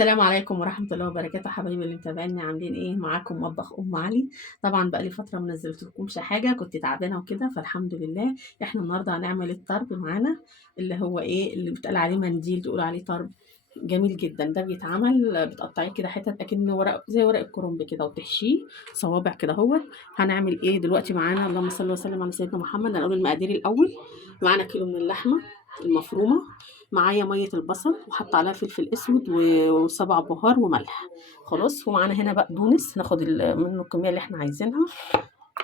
السلام عليكم ورحمة الله وبركاته حبايبي اللي متابعيني عاملين ايه معاكم مطبخ ام علي. طبعا بقى لي فترة ما نزلتلكمش حاجة، كنت تعبانة وكده فالحمد لله. احنا النهاردة هنعمل الطرب معانا، اللي هو ايه اللي بتقال عليه منديل تقول عليه طرب. جميل جدا. ده بيتعمل بتقطعيه كده حتت اكنه ورق زي ورق الكرنب كده وتحشيه صوابع كده. هو هنعمل ايه دلوقتي معانا؟ اللهم صل وسلم على سيدنا محمد. هنقول المقادير الاول. معانا كيلو من اللحمة المفرومة، معايا مية البصل وحط عليها فلفل اسود وسبع بهار وملح. خلاص. ومعانا هنا بقدونس ناخد منه الكمية اللي احنا عايزينها.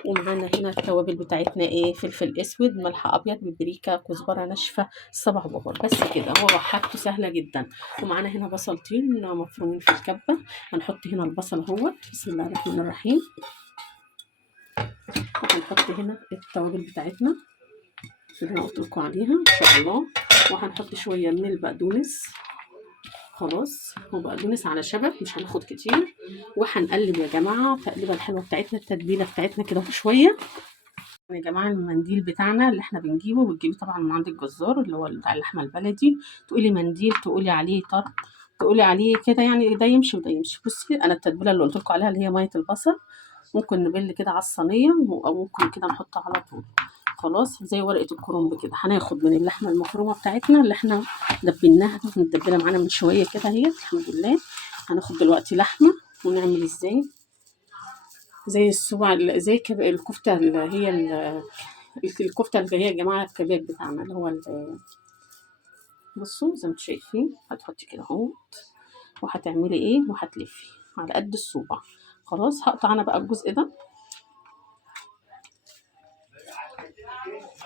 ومعانا هنا التوابل بتاعتنا ايه، فلفل اسود، ملح ابيض، ببريكا، كزبرة ناشفة، سبع بهار. بس كده، هو حاجته سهلة جدا. ومعانا هنا بصلتين مفرومين في الكبة. هنحط هنا البصل اهوت. بسم الله الرحمن الرحيم. وهنحط هنا التوابل بتاعتنا اللي انا قلت لكم عليها ان شاء الله. وهنحط شوية من البقدونس. خلاص. وبقدونس على شبت، مش هناخد كتير. وهنقلب يا جماعه التقليبه الحلوه بتاعتنا، التتبيله بتاعتنا كده شويه. يا جماعه المنديل بتاعنا اللي احنا بتجيبيه طبعا من عند الجزار اللي هو بتاع اللحمه البلدي. تقولي منديل، تقولي عليه طرب، تقولي عليه كده، يعني ده يمشي وده يمشي. بصي انا التتبيله اللي قلت لكم عليها اللي هي ميه البصل، ممكن نبل كده على الصينيه او ممكن كده نحطها على طول. خلاص. زي ورقه الكرنب كده. هناخد من اللحمه المفرومه بتاعتنا اللي احنا دبيناها متدبله معانا من شويه كده اهي الحمد لله. هناخد دلوقتي لحمه ونعمل ازاي زي السبع، زي الكفته اللي هي الكفته اللي هي يا جماعه الكباب بتاعنا اللي هو بصوا زي ما انتم شايفين. هتحطي كده اهو وهتعملي ايه وهتلفي على قد الصوبع. خلاص. هقطع انا بقى الجزء ده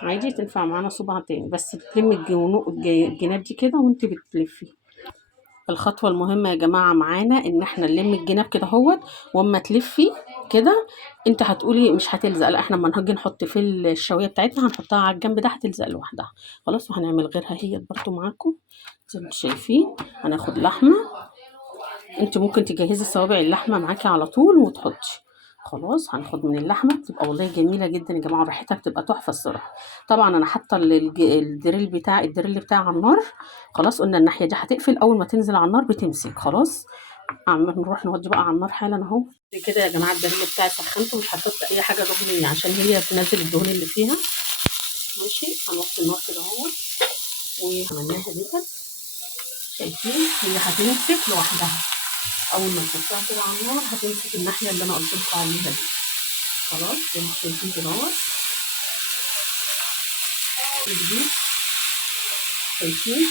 عادي، تنفع معانا صباع تاني، بس بتلمي الجناب دي كده وانت بتلفي. الخطوة المهمة يا جماعة معانا ان احنا نلم الجناب كده اهوت. واما تلفي كده انت هتقولي مش هتلزق، لا احنا لما نيجي نحط في الشواية بتاعتنا هنحطها على الجنب ده هتلزق لوحدها. خلاص. وهنعمل غيرها هي برضو معاكم زي ما انتم شايفين. هناخد لحمة، انت ممكن تجهزي صوابع اللحمة معاكي على طول وتحطي. خلاص. هناخد من اللحمه، بتبقى والله جميله جدا يا جماعه، ريحتها بتبقى تحفه الصراحه. طبعا انا حاطه الدريل بتاعي على النار. خلاص. قلنا الناحيه دي هتقفل، اول ما تنزل على النار بتمسك. خلاص. نروح نودي بقى على النار حالا اهو. كده يا جماعه الدريل بتاعي سخنته، مش هحط اي حاجه دهنيه عشان هي تنزل الدهون اللي فيها. ماشي. هنوطي النار كده اهو وعملناها ديت. شايفين هي هتمسك لوحدها. اول ما نحطها كده على النار هتمسك الناحيه اللي انا قلت لكم عليها دي. خلاص. زي ما شايفين كده اهو. دي شايفين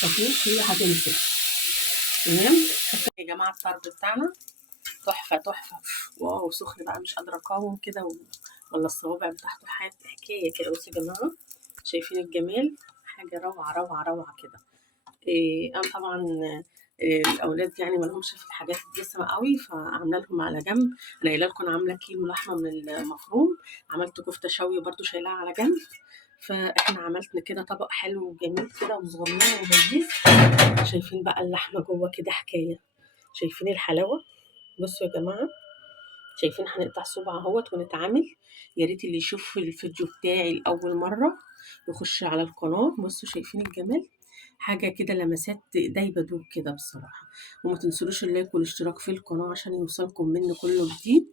خفيف، هي هتمسك. تمام. يا جماعه الطرب بتاعنا تحفه تحفه. واو سخن بقى مش قادره اقاوم كده ولا الصوابع بتاعته حكايه كده. بصوا يا جماعه شايفين الجمال، حاجه روعه روعه روعه كده. انا طبعا الاولاد يعني ما لهمش في الحاجات الدسمه قوي، فعامله لهم على جنب. انا قايله لكم انا عامله كيلو لحمه من المفروم، عملت كفته شوي برضو شايلاها على جنب. فاحنا عملنا كده طبق حلو وجميل كده وصغنن ولذيذ. شايفين بقى اللحمه جوه كده حكايه. شايفين الحلاوه. بصوا يا جماعه شايفين هنقطع صبع اهوت ونتعامل. يا ريت اللي يشوف الفيديو بتاعي لاول مره يخش على القناه. بصوا شايفين الجمال، حاجه كده لمسات دايبه دوب كده بصراحه. وما تنسوش اللايك والاشتراك في القناه عشان يوصلكم مني كل جديد.